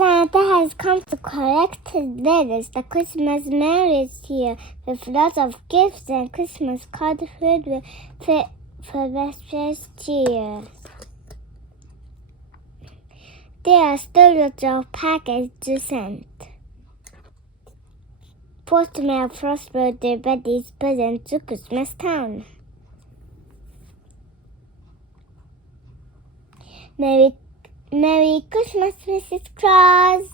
Santa has come to collect his letters. The Christmas mail is here with lots of gifts and Christmas cards filled with precious cheer. There are still lots of packages to send. Postman Frost brought the Betty's present to Christmas Town. Merry Christmas, Mrs. Claus!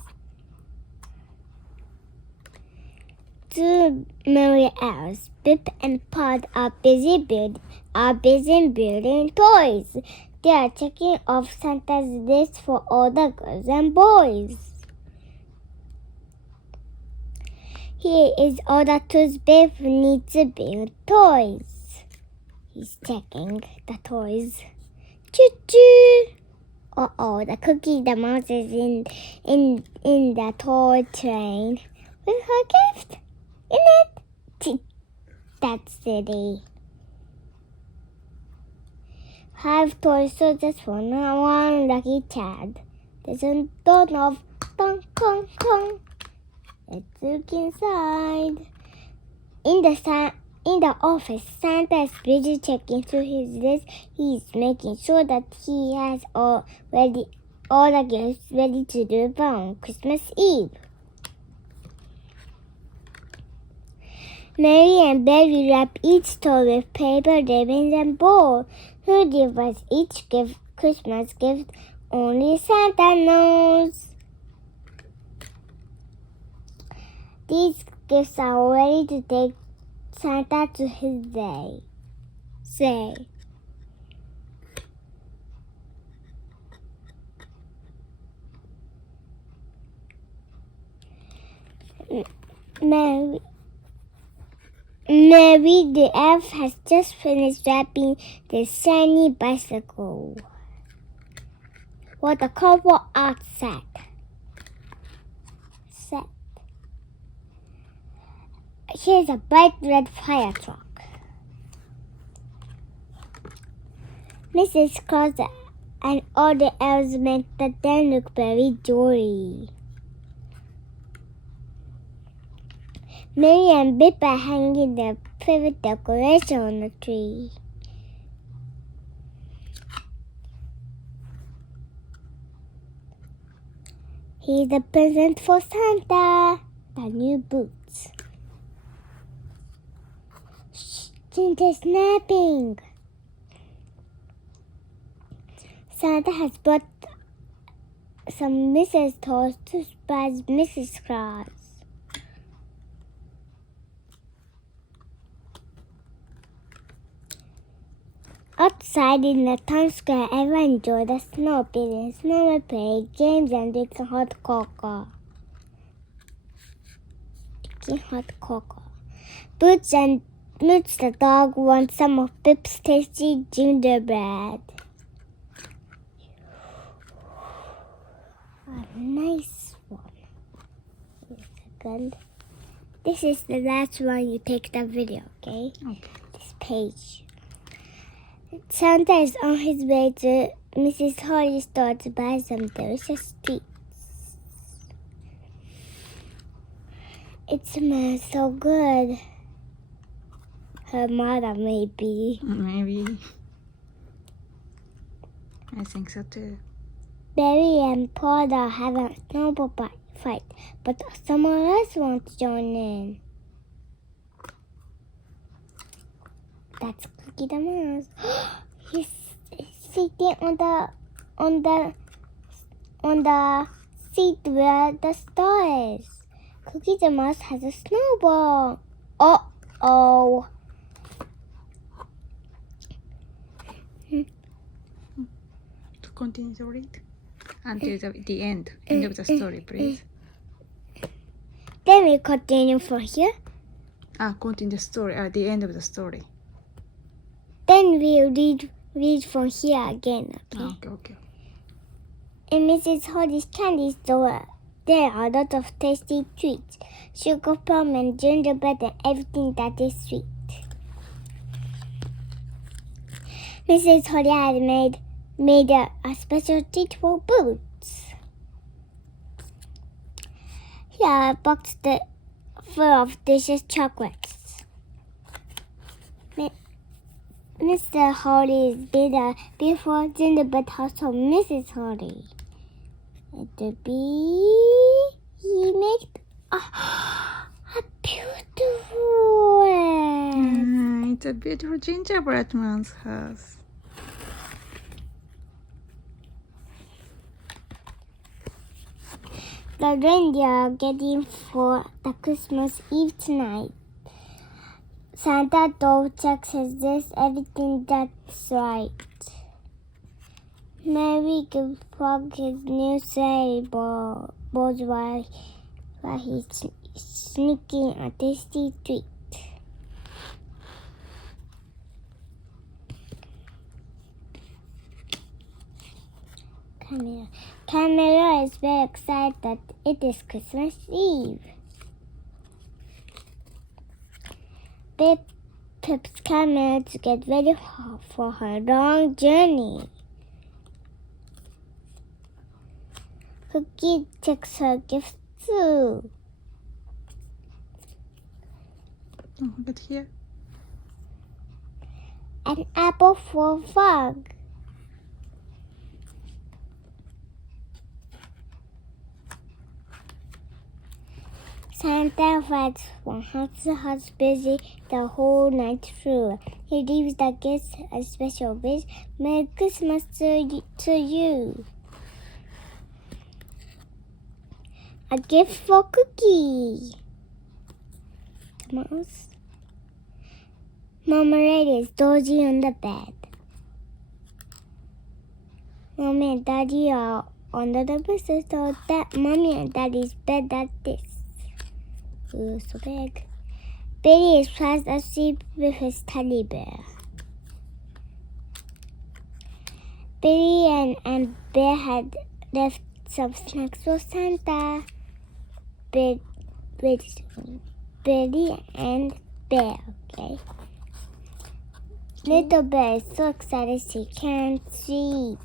Two merry elves, Pip and Pod, are busy building toys. They are checking off Santa's list for all the girls and boys. Here is all the tools Biff needs to build toys. He's checking the toys. Choo-choo! Uh-oh, the Cookie the Mouse is in the toy train with her gift in it. That's silly. 5 toys, so just for one lucky child. There's a door of tong tong tong. Let's look inside. In the office, Santa is busy checking through his list. He's making sure that he has all the gifts ready to deliver on Christmas Eve. Mary and Barry wrap each toy with paper, ribbons, and balls. Who delivers each Christmas gift? Only Santa knows. These gifts are ready to take Santa to his sleigh. Mary the elf has just finished wrapping the shiny bicycle. What a colorful art set. Here's a bright red fire truck. Mrs. Claus and all the elves make the den look very jolly. Mary and Bip are hanging their favorite decoration on the tree. Here's a present for Santa, the new boots. Santa's napping. Santa has brought some mistletoe to surprise Mrs. Claus. Outside in the town square, everyone enjoyed the snow pit, snowman play games, and drinking hot cocoa. Boots the dog wants some of Pip's tasty gingerbread. A nice one. Wait a second. This is the last one you take the video, okay? Okay. This page. Santa is on his way to Mrs. Holly's store to buy some delicious treats. It smells so good. Her mother, maybe. Maybe. I think so too. Barry and Paul are having a snowball fight, but someone else wants to join in. That's Cookie the Mouse. He's sitting on the seat where the star is. Cookie the Mouse has a snowball. Uh-oh. To continue to read until the end of the story, please. Then we continue from here. Continue the story at the end of the story. Then we'll read from here again, okay? Okay. In Mrs. Holly's candy store, there are a lot of tasty treats, sugar plum and gingerbread and everything that is sweet. Mrs. Holly had made a special treat for Boots. Here, a box full of delicious chocolates. Mr. Holly is bigger before Gingerbread household Mrs. Holly. He made a beautiful one. It's a beautiful gingerbread man's house. The reindeer are getting for the Christmas Eve tonight. Santa double-checks his this everything that's right. Mary gives Frog his new sleigh balls while he's sneaking a tasty treat. Camilla is very excited that it is Christmas Eve. Babe pips Camilla to get ready for her long journey. Cookie takes her gifts too. Don't forget here. An apple for Frog. Santa rides from house to house busy the whole night through. He leaves the gifts a special wish. Merry Christmas to you. A gift for Cookie. Mouse. Marmalade is dozy on the bed. Mommy and Daddy are under the bushes, so that Mommy and Daddy's bed at this. Ooh, so big. Billy is fast asleep with his teddy bear. Billy and Bear had left some snacks for Santa. Billy and Bear, okay? Little Bear is so excited she can't sleep.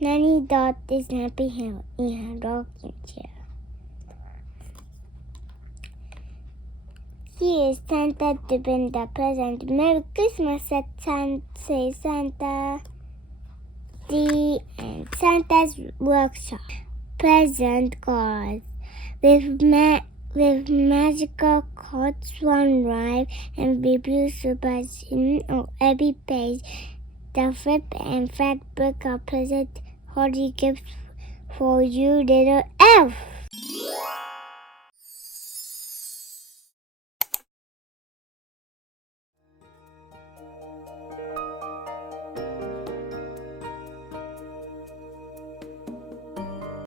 Nanny Dot is napping in her rocking chair. He is Santa to bring the present. Merry Christmas, says Santa. The end. Santa's workshop. Present cards with magical cards, one rhyme, and review superstition on every page. The flip and fat book are present. Holly gifts for you, little elf.